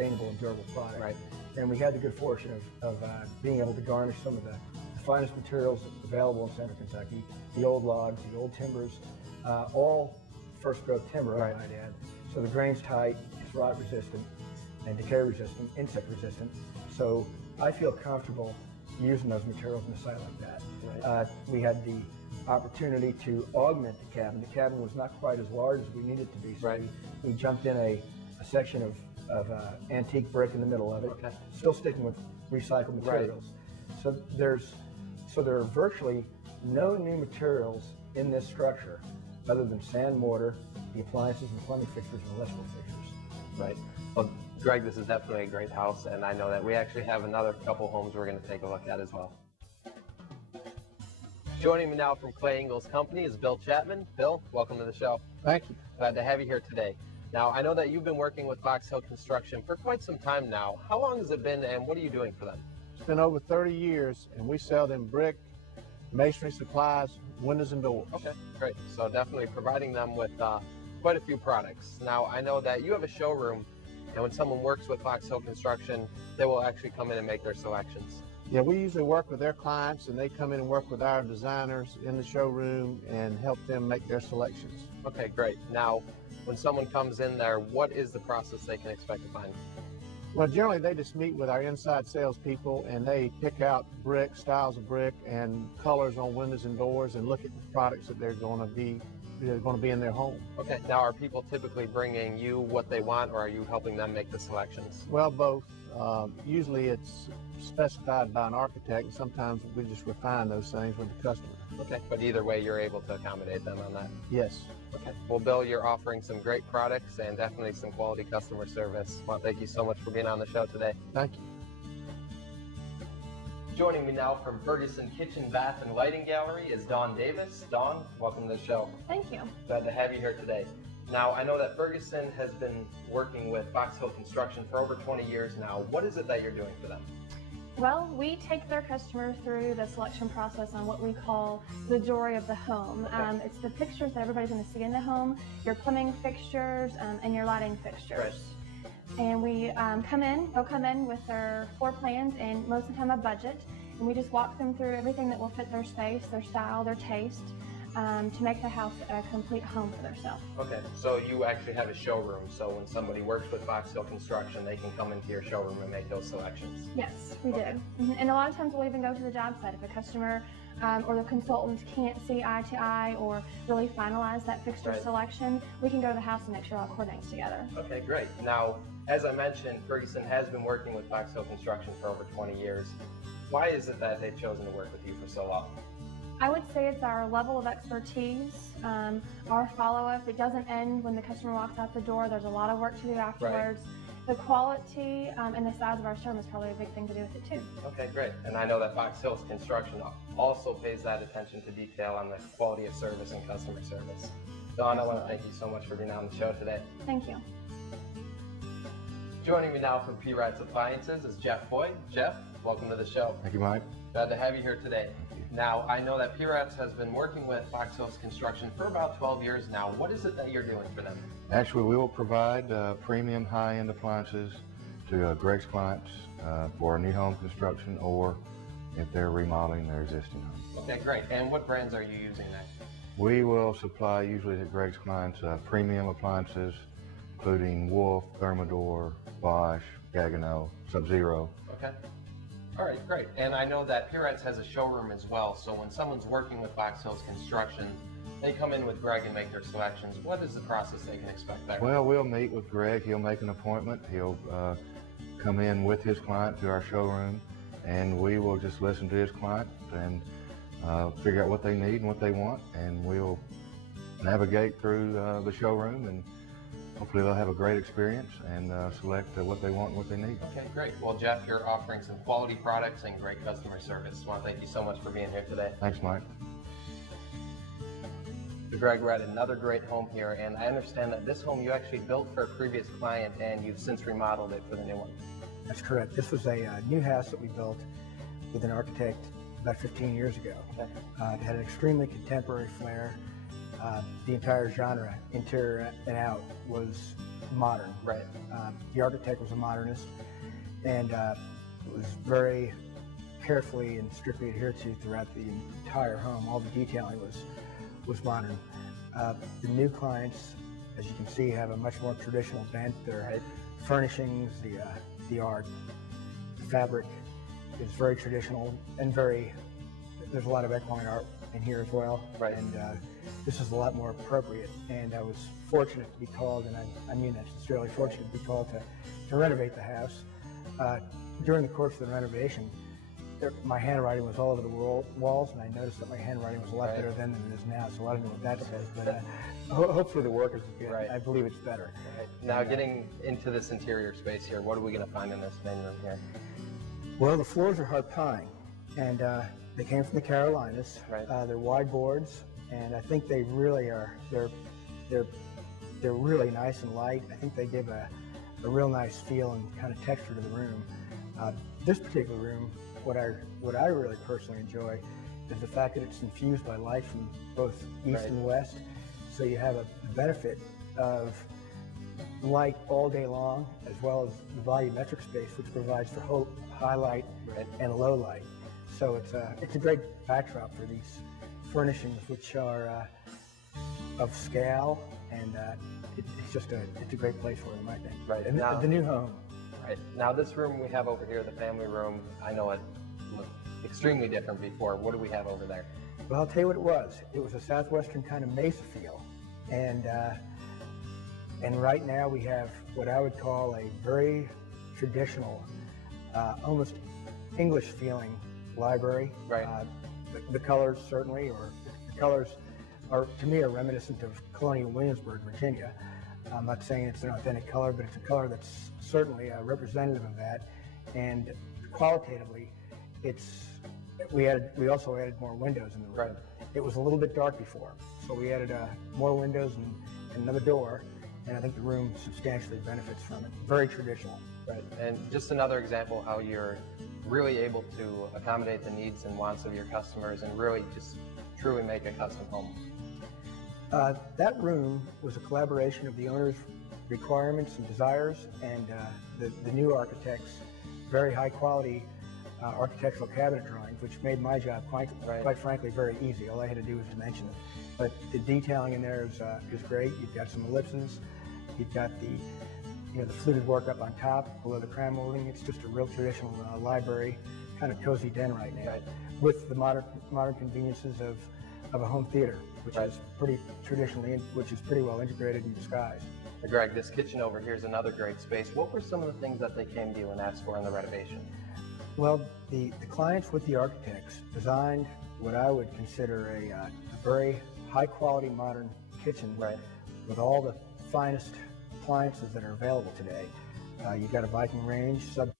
sustainable and durable product. Right. And we had the good fortune of being able to garnish some of the finest materials available in Central Kentucky, the old logs, the old timbers, all first growth timber, Right. I might add. So the grain's tight, it's rot resistant and decay resistant, insect resistant. So I feel comfortable using those materials in a site like that. Right. We had the opportunity to augment the cabin. The cabin was not quite as large as we needed it to be, so Right. we jumped in a section of antique brick in the middle of it, Okay. still sticking with recycled materials. Right. So there are virtually no new materials in this structure other than sand, mortar, the appliances and plumbing fixtures and electrical fixtures. Right. Well, Greg, this is definitely a great house, and I know that we actually have another couple homes we're going to take a look at as well. Joining me now from Clay Ingles Company is Bill Chapman. Bill, welcome to the show. Thank you. Glad to have you here today. Now, I know that you've been working with Fox Hill Construction for quite some time now. How long has it been, and what are you doing for them? It's been over 30 years, and we sell them brick, masonry supplies, windows and doors. Okay, great. So definitely providing them with quite a few products. Now, I know that you have a showroom, and when someone works with Fox Hill Construction, they will actually come in and make their selections. Yeah, we usually work with their clients, and they come in and work with our designers in the showroom and help them make their selections. Okay, great. Now, when someone comes in there, what is the process they can expect to find? Well, generally they just meet with our inside salespeople, and they pick out brick, styles of brick, and colors on windows and doors, and look at the products that they're going to be in their home. Okay. Now, are people typically bringing you what they want, or are you helping them make the selections? Well, both. Usually it's specified by an architect, and sometimes we just refine those things with the customer. Okay. But either way, you're able to accommodate them on that? Yes. Okay. Well, Bill, you're offering some great products and definitely some quality customer service. Well, thank you so much for being on the show today. Thank you. Joining me now from Ferguson Kitchen, Bath, and Lighting Gallery is Dawn Davis. Dawn, welcome to the show. Thank you. Glad to have you here today. Now, I know that Ferguson has been working with Fox Hill Construction for over 20 years now. What is it that you're doing for them? Well, we take their customer through the selection process on what we call the jewelry of the home. Okay. It's the fixtures that everybody's going to see in the home, your plumbing fixtures and your lighting fixtures. Right. And we they'll come in with their floor plans and most of the time a budget. And we just walk them through everything that will fit their space, their style, their taste, to make the house a complete home for themselves. Okay, so you actually have a showroom, so when somebody works with Fox Hill Construction, they can come into your showroom and make those selections? Yes, we Okay. do. And a lot of times we'll even go to the job site. If a customer or the consultant can't see eye to eye or really finalize that fixture Right. selection, we can go to the house and make sure it all coordinates together. Okay, great. Now, as I mentioned, Ferguson has been working with Fox Hill Construction for over 20 years. Why is it that they've chosen to work with you for so long? I would say it's our level of expertise, our follow-up. It doesn't end when the customer walks out the door. There's a lot of work to do afterwards. The quality and the size of our showroom is probably a big thing to do with it too. Okay, great. And I know that Fox Hills Construction also pays that attention to detail on the quality of service and customer service. Dawn, I want to thank you so much for being on the show today. Thank you. Joining me now from P-Rat's Appliances is Jeff Boyd. Jeff, welcome to the show. Thank you, Mike. Glad to have you here today. Now, I know that P-Rats has been working with Fox Hills Construction for about 12 years now. What is it that you're doing for them? Actually, we will provide premium high-end appliances to Greg's clients for new home construction or if they're remodeling their existing home. Okay, great. And what brands are you using there? We will supply usually to Greg's clients premium appliances, including Wolf, Thermador, Bosch, Gaggenau, Sub-Zero. Okay. All right, great. And I know that P-Rats has a showroom as well, so when someone's working with Fox Hills Construction, they come in with Greg and make their selections. What is the process they can expect there? Well, we'll meet with Greg. He'll make an appointment. He'll come in with his client to our showroom, and we will just listen to his client and figure out what they need and what they want, and we'll navigate through the showroom, and hopefully they'll have a great experience and select what they want and what they need. Okay, great. Well, Jeff, you're offering some quality products and great customer service. I want to thank you so much for being here today. Thanks, Mike. Greg, we're at another great home here, and I understand that this home you actually built for a previous client and you've since remodeled it for the new one. That's correct. This was a new house that we built with an architect about 15 years ago. Okay. It had an extremely contemporary flair. The entire genre, interior and out, was modern. Right. The architect was a modernist, and it was very carefully and strictly adhered to throughout the entire home. All the detailing was modern. The new clients, as you can see, have a much more traditional bent. Their furnishings, the art, the fabric is very traditional and there's a lot of equine art in here as well. Right. And this is a lot more appropriate. And I was fortunate to be called, and I mean that sincerely, fortunate to be called to renovate the house. During the course of the renovation, my handwriting was all over the walls, and I noticed that my handwriting was a lot better then than it is now, so I don't know what that says, but hopefully the work is good. Right. I believe it's better. Right. Now, getting into this interior space here, what are we going to find in this main room here? Well, the floors are hard pine, and they came from the Carolinas. Right. They're wide boards, and I think they really are. They're really nice and light. I think they give a real nice feel and kind of texture to the room. This particular room, what I really personally enjoy is the fact that it's infused by light from both east and west. So you have a benefit of light all day long, as well as the volumetric space, which provides for high light and low light. So it's a great backdrop for these furnishings, which are of scale, and it's a great place for them, I think. Right. And Now, the new home. Right. Now, this room we have over here, the family room, I know it looked extremely different before. What do we have over there? Well, I'll tell you what it was. It was a southwestern kind of mesa feel, and right now we have what I would call a very traditional, almost English feeling library. Right. The colors certainly, or the colors are to me are reminiscent of colonial Williamsburg, Virginia. I'm not saying it's an authentic color, but it's a color that's certainly representative of that. And qualitatively, we also added more windows in the room. Right. It was a little bit dark before, so we added more windows and another door, and I think the room substantially benefits from it. Very traditional. Right. And just another example how you're really able to accommodate the needs and wants of your customers and really just truly make a custom home. That room was a collaboration of the owner's requirements and desires and the new architect's very high quality architectural cabinet drawings, which made my job quite frankly very easy. All I had to do was dimension it. But the detailing in there is great. You've got some ellipses. You've got the fluted work up on top below the crown molding. It's just a real traditional library, kind of cozy den right now, with the modern conveniences of a home theater, which is pretty traditionally, which is pretty well integrated and disguised. Greg, this kitchen over here is another great space. What were some of the things that they came to you and asked for in the renovation? Well, the clients with the architects designed what I would consider a very high-quality modern kitchen with all the finest appliances that are available today. You've got a Viking range,